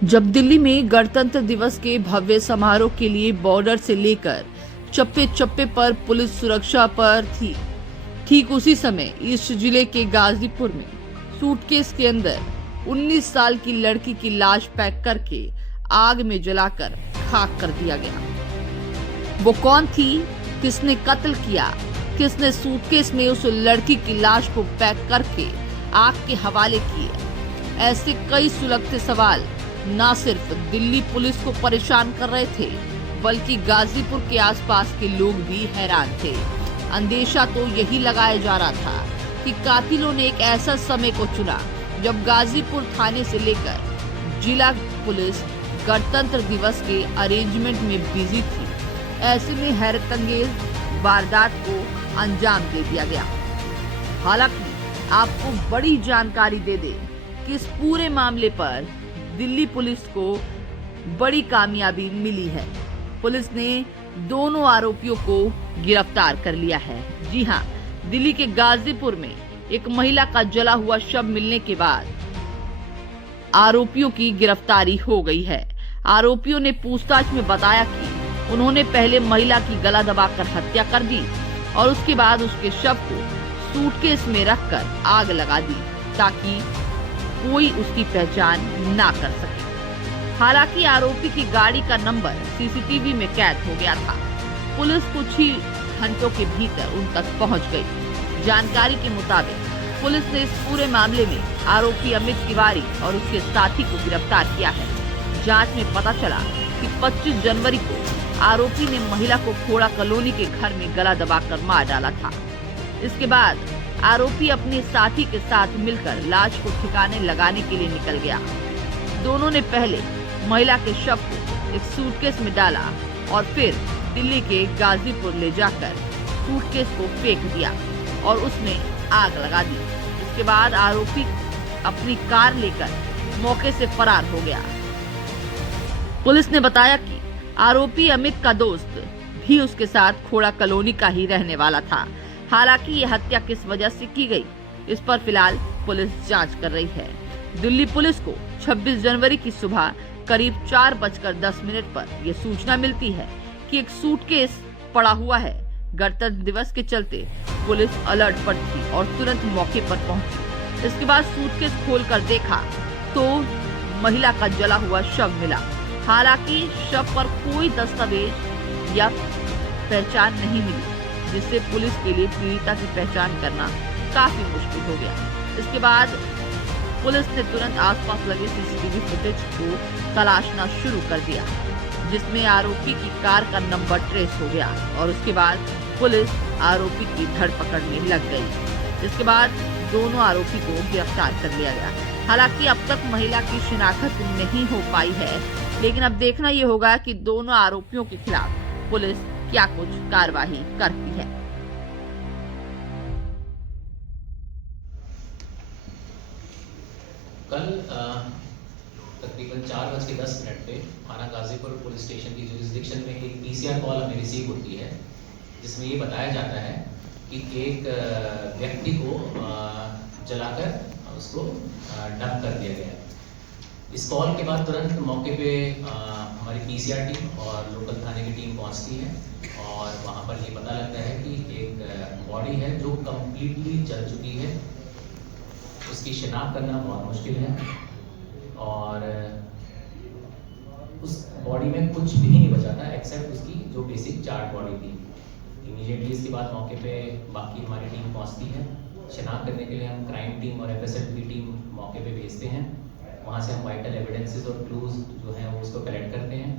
जब दिल्ली में गणतंत्र दिवस के भव्य समारोह के लिए बॉर्डर से लेकर चप्पे चप्पे पर पुलिस सुरक्षा पर थी, ठीक उसी समय ईस्ट जिले के गाजीपुर में सूटकेस के अंदर 19 साल की लड़की की लाश पैक करके आग में जलाकर खाक कर दिया गया। वो कौन थी, किसने कत्ल किया, किसने सूटकेस में उस लड़की की लाश को पैक करके आग के हवाले किए, ऐसे कई सुलगते सवाल न सिर्फ दिल्ली पुलिस को परेशान कर रहे थे, बल्कि गाजीपुर के आसपास के लोग भी हैरान थे। अंदेशा तो यही लगाया जा रहा था कि कातिलों ने एक ऐसा समय को चुना जब गाजीपुर थाने से लेकर जिला पुलिस गणतंत्र दिवस के अरेंजमेंट में बिजी थी। ऐसे में हैरतअंगेज वारदात को अंजाम दे दिया गया। हालांकि आपको बड़ी जानकारी दे दे कि इस पूरे मामले पर दिल्ली पुलिस को बड़ी कामयाबी मिली है। पुलिस ने दोनों आरोपियों को गिरफ्तार कर लिया है। जी हां, दिल्ली के गाजीपुर में एक महिला का जला हुआ शव मिलने के बाद आरोपियों की गिरफ्तारी हो गई है। आरोपियों ने पूछताछ में बताया कि उन्होंने पहले महिला की गला दबाकर हत्या कर दी और उसके बाद उसके शव को सूटकेस में रखकर आग लगा दी ताकि कोई उसकी पहचान ना कर सके। हालांकि आरोपी की गाड़ी का नंबर सीसीटीवी में कैद हो गया था। पुलिस कुछ ही घंटों के भीतर उन तक पहुंच गई। जानकारी के मुताबिक पुलिस ने इस पूरे मामले में आरोपी अमित तिवारी और उसके साथी को गिरफ्तार किया है। जांच में पता चला कि 25 जनवरी को आरोपी ने महिला को खोड़ा कॉलोनी के घर में गला दबाकर मार डाला था। इसके बाद आरोपी अपने साथी के साथ मिलकर लाश को ठिकाने लगाने के लिए निकल गया। दोनों ने पहले महिला के शव को एक सूटकेस में डाला और फिर दिल्ली के गाजीपुर ले जाकर सूटकेस को फेंक दिया और उसमें आग लगा दी। इसके बाद आरोपी अपनी कार लेकर मौके से फरार हो गया। पुलिस ने बताया कि आरोपी अमित का दोस्त भी उसके साथ खोड़ा कॉलोनी का ही रहने वाला था। हालांकि ये हत्या किस वजह से की गई, इस पर फिलहाल पुलिस जांच कर रही है। दिल्ली पुलिस को 26 जनवरी की सुबह करीब 4:10 पर यह सूचना मिलती है कि एक सूटकेस पड़ा हुआ है। गणतंत्र दिवस के चलते पुलिस अलर्ट पर थी और तुरंत मौके पर पहुंची। इसके बाद सूटकेस खोलकर देखा तो महिला का जला हुआ शव मिला। हालांकि शव पर कोई दस्तावेज या पहचान नहीं मिली, जिससे पुलिस के लिए पीड़िता की पहचान करना काफी मुश्किल हो गया। इसके बाद पुलिस ने तुरंत आसपास लगे सीसीटीवी फुटेज को तलाशना शुरू कर दिया, जिसमें आरोपी की कार का नंबर ट्रेस हो गया और उसके बाद पुलिस आरोपी की धरपकड़ में लग गई। इसके बाद दोनों आरोपी को गिरफ्तार कर लिया गया। हालांकि अब तक महिला की शिनाख्त नहीं हो पाई है, लेकिन अब देखना ये होगा कि दोनों आरोपियों के खिलाफ पुलिस क्या कुछ कार्रवाई करती है। कल तकरीबन 4:10 पे थाना गाजीपुर पुलिस स्टेशन की जुरिसडिक्शन में एक पीसीआर कॉल हमें रिसीव होती है, जिसमें ये बताया जाता है कि एक व्यक्ति को जलाकर उसको डंप कर दिया गया। इस कॉल के बाद तुरंत मौके पे हमारी पीसीआर टीम और लोकल थाने की टीम पहुंचती है और वहां पर ये पता लगता है कि एक बॉडी है जो कम्प्लीटली जल चुकी है। उसकी शिनाख्त करना बहुत मुश्किल है और उस बॉडी में कुछ भी नहीं बचा था एक्सेप्ट उसकी जो बेसिक चार्ट बॉडी थी। इमीडिएटली इसके बाद मौके पे बाकी हमारी टीम पहुंचती है। शिनाख्त करने के लिए हम क्राइम टीम और एफएसएल की टीम मौके पे भेजते हैं। वहाँ से हम वाइटल एविडेंसेस और क्लूज जो हैं वो उसको कलेक्ट करते हैं।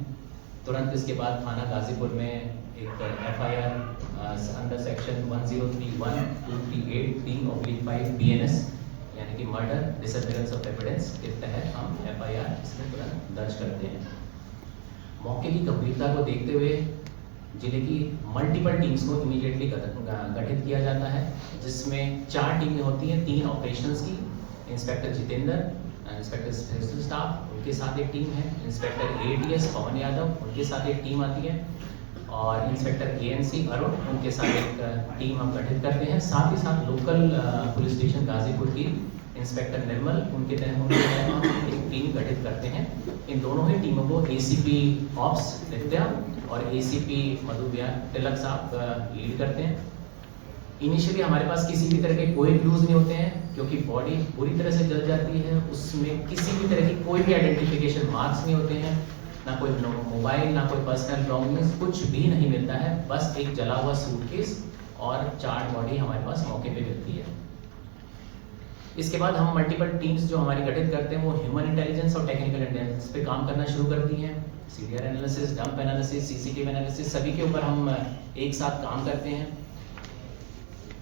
तुरंत इसके बाद थाना गाजीपुर में एक एफआईआर अंडर सेक्शन 1031 238 3/5 BNS यानी कि मर्डर डिसअपियरेंस ऑफ एविडेंस के तहत हम एफआईआर इसमें तुरंत दर्ज करते हैं। मौके की गंभीरता को देखते हुए जिले की मल्टीपल टीम्स को इमीडिएटली गठित किया जाता है, जिसमें 4 टीमें होती हैं, 3 ऑपरेशंस की, inspector Jitendra, inspector special staff, उनके साथ एक टीम है, इंस्पेक्टर एटीएस पवन यादव, उनके साथ एक टीम आती है और इंस्पेक्टर एएनसी अरुण, उनके साथ एक टीम हम गठित करते हैं। साथ ही साथ लोकल पुलिस स्टेशन गाजीपुर की इंस्पेक्टर निर्मल, उनके तहत हम एक टीम गठित करते हैं। इन दोनों ही टीमों को एसीपी ऑप्स नित्या और एसीपी मधुबिया तिलक साहब लीड करते हैं। इनिशियली हमारे पास किसी भी तरह के कोई क्लूज नहीं होते हैं, क्योंकि बॉडी पूरी तरह से जल जाती है, उसमें किसी भी तरह की कोई भी आइडेंटिफिकेशन मार्क्स नहीं होते हैं, ना कोई मोबाइल, ना कोई पर्सनल बिलोंगिंग्स, कुछ भी नहीं मिलता है। बस एक जला हुआ सूटकेस और चार्ड बॉडी हमारे पास मौके पे मिलती है। इसके बाद हम मल्टीपल टीम्स जो हमारी गठित करते हैं वो ह्यूमन इंटेलिजेंस और टेक्निकल इंटेलिजेंस पे काम करना शुरू करती हैं। CDR analysis, dump analysis, CCTV analysis, सभी के ऊपर हम एक साथ काम करते हैं।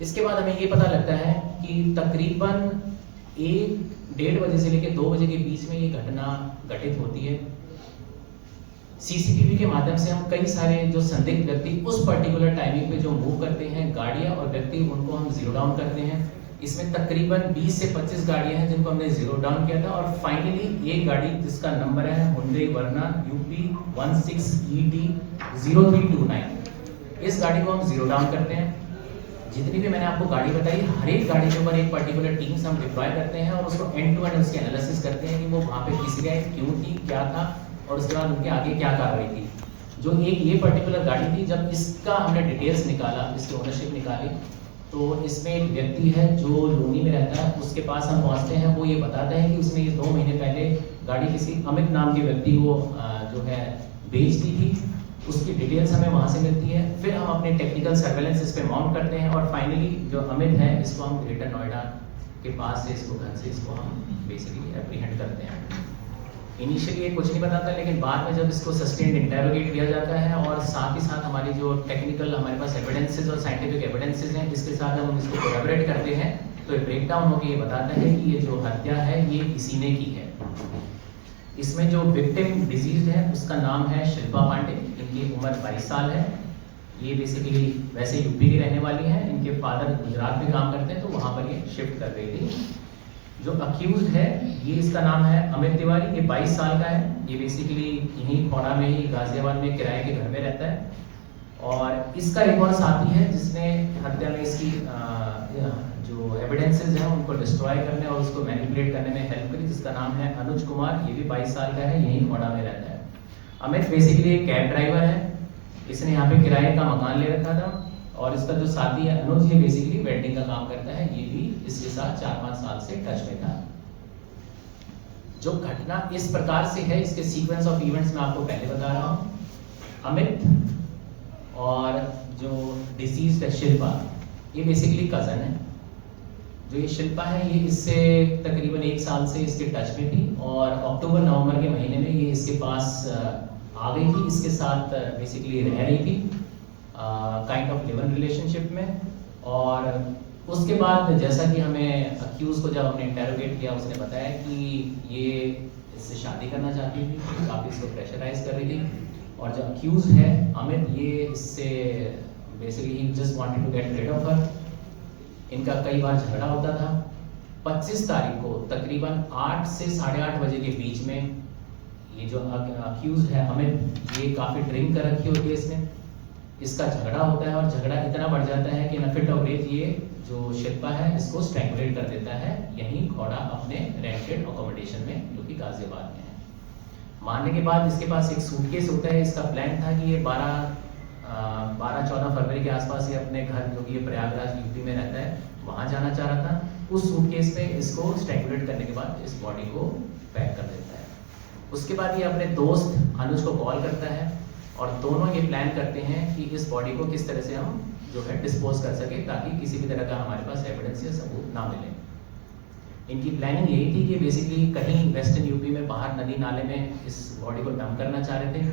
इसके बाद हमें ये पता लगता है कि तकरीबन 1-1:30 बजे से लेकर 2 बजे के बीच में ये घटना घटित होती है। सीसीटीवी के माध्यम से हम कई सारे जो संदिग्ध व्यक्ति उस पर्टिकुलर टाइमिंग पे जो मूव करते हैं, गाड़ियां और व्यक्ति, उनको हम जीरो डाउन करते हैं। इसमें तकरीबन 20 से 25 गाड़ियां हैं जिनको हमने जीरो डाउन किया था, और फाइनली एक गाड़ी जिसका नंबर है Hyundai Verna UP 16ED 0329, इस गाड़ी को हम जीरो डाउन करते हैं। जितनी भी मैंने आपको गाड़ी बताई, हर एक गाड़ी के ऊपर एक पर्टिकुलर टीम्स हम डिप्लॉय करते हैं और उसको एंड टू एंड उसकी एनालिसिस करते हैं कि वो वहाँ पे किस गए, क्यों थी, क्या था, और उसके बाद उनके आगे क्या कार्रवाई थी। जो एक ये पर्टिकुलर गाड़ी थी, जब इसका हमने डिटेल्स निकाला, इसकी ओनरशिप निकाली, तो इसमें एक व्यक्ति है जो लोनी में रहता है, उसके पास हम पहुंचते हैं। वो ये बताता है कि उसने ये 2 महीने पहले गाड़ी किसी अमित नाम के व्यक्ति को जो है बेच दी थी। उसकी डिटेल्स हमें वहाँ से मिलती है। फिर हम अपने टेक्निकल सर्वेलेंस इस पे माउंट करते हैं, और फाइनली जो अमित है, इसको हम ग्रेटर नोएडा के पास से, इसको घर से इसको हम बेसिकली एप्रीहेंड करते हैं। इनिशियली ये कुछ नहीं बताता, लेकिन बाद में जब इसको सस्टेन्ड इंटेरोगेट किया जाता है और साथ ही साथ हमारी जो टेक्निकल हमारे पास एविडेंसेस और साइंटिफिक एविडेंसेस हैं, इसके साथ हम इसको कोलैबोरेट करते हैं, तो ये ब्रेक डाउन होकर ये बताता है कि ये जो हत्या है ये इसी ने की है। इसमें जो विक्टिम डिजीज है उसका नाम है शिल्पा पांडे, इनकी उम्र 22 साल है। ये बेसिकली वैसे यूपी की रहने वाली हैं, इनके फादर गुजरात में काम करते हैं, तो वहाँ पर ये शिफ्ट कर रही थी। जो अक्यूज है, ये इसका नाम है अमित तिवारी, ये 22 साल का है। ये बेसिकली यहीं खोड़ा में ही गाजियाबाद में किराए के घर में रहता है। और इसका एक और साथी है जिसने हत्या में इसकी जो एविडेंसेस हैं उनको डिस्ट्रॉय करने और उसको मैनिपुलेट करने में हेल्प करी, जिसका नाम है अनुज कुमार, ये भी 22 साल का है, यहीं खोड़ा में रहता है। अमित बेसिकली एक कैब ड्राइवर है, इसने यहाँ पे किराए का मकान ले रखा था। और इसका जो साथी है अनुज, ये बेसिकली वेल्डिंग का काम करता है, ये भी इसके साथ 4-5 साल से टच में था। जो घटना इस प्रकार से है, इसके सीक्वेंस ऑफ इवेंट्स मैं आपको पहले बता रहा हूँ। अमित और जो डिसीज्ड है शिल्पा, ये बेसिकली कजन है। जो ये शिल्पा है, ये इससे तकरीबन 1 साल से इसके टच में थी, और अक्टूबर-नवंबर के महीने में ये इसके पास आ गई थी, इसके साथ बेसिकली रह रही थी kind of live in relationship में। और उसके बाद जैसा कि हमें अक्यूज को जब हमने इंटेरोगेट किया, उसने बताया कि ये इससे शादी करना चाहती थी, काफ़ी इसको प्रेशराइज कर रही थी। और जो अक्यूज है अमित, ये इससे बेसिकली ही just wanted to get rid of her. इनका कई बार झगड़ा होता था। 25 तारीख को तकरीबन 8 से 8:30 बजे के बीच में ये जो अक्यूज है अमित, ये काफ़ी ड्रिंक कर रखी होती है इसने, इसका झगड़ा होता है। और झगड़ा इतना बढ़ जाता है कि इन अ फिट ऑफ रेज ये जो शिल्पा है इसको स्ट्रैंगुलेट कर देता है, यहीं खोड़ा अपने रेंटेड अकोमोडेशन में, जो कि गाजियाबाद में है। मारने के बाद इसके पास एक सूटकेस होता है। इसका प्लान था कि ये 12-14 फरवरी के आसपास ये अपने घर, जो कि ये प्रयागराज यूपी में रहता है, वहाँ जाना चाह रहा था। उस सूटकेस पे इसको स्ट्रैंगुलेट करने के बाद इस बॉडी को पैक कर देता है। उसके बाद ये अपने दोस्त अनुज को कॉल करता है, और दोनों ये प्लान करते हैं कि इस बॉडी को किस तरह से हम जो है डिस्पोज कर सके, ताकि किसी भी तरह का हमारे पास एविडेंस या सबूत ना मिले। इनकी प्लानिंग यही थी कि बेसिकली कहीं वेस्टर्न यूपी में बाहर नदी नाले में इस बॉडी को डंप करना चाह रहे थे।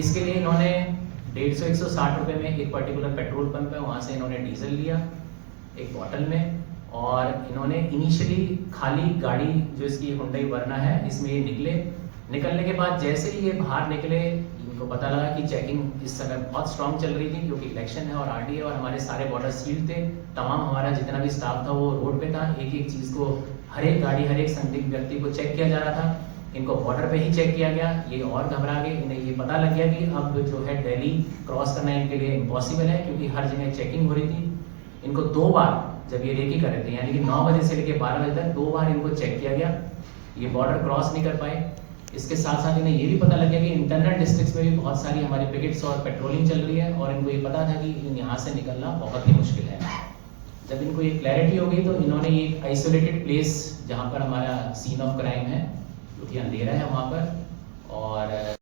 इसके लिए इन्होंने 150-160 रुपये में एक पर्टिकुलर पेट्रोल पंप है, वहाँ से इन्होंने डीजल लिया एक बॉटल में, और इन्होंने इनिशियली खाली गाड़ी जो इसकी Hyundai Verna है, इसमें ये निकलने के बाद जैसे ही ये बाहर निकले, इनको पता लगा कि चेकिंग इस समय बहुत स्ट्रांग चल रही थी, क्योंकि इलेक्शन है और आरडीए, और हमारे सारे बॉर्डर सील थे। तमाम हमारा जितना भी स्टाफ था वो रोड पे था, एक एक चीज़ को, हर एक गाड़ी, हर एक संदिग्ध व्यक्ति को चेक किया जा रहा था। इनको बॉर्डर पे ही चेक किया गया, ये और घबरा गए। इन्हें ये पता लग गया कि अब जो है दिल्ली क्रॉस करना इनके लिए इम्पॉसिबल है, क्योंकि हर जगह चेकिंग हो रही थी। इनको 2 बार जब ये रेकी कर रहे थे, यानी कि 9 बजे से लेकर 12 बजे तक 2 बार इनको चेक किया गया, ये बॉर्डर क्रॉस नहीं कर पाए। इसके साथ साथ इन्हें ये भी पता लग गया कि इंटरनल डिस्ट्रिक्ट्स में भी बहुत सारी हमारी पिकेट्स और पेट्रोलिंग चल रही है, और इनको ये पता था कि यहाँ से निकलना बहुत ही मुश्किल है। जब इनको ये क्लैरिटी हो गई तो इन्होंने एक आइसोलेटेड प्लेस जहाँ पर हमारा सीन ऑफ क्राइम है, जो कि अंधेरा है वहाँ पर, और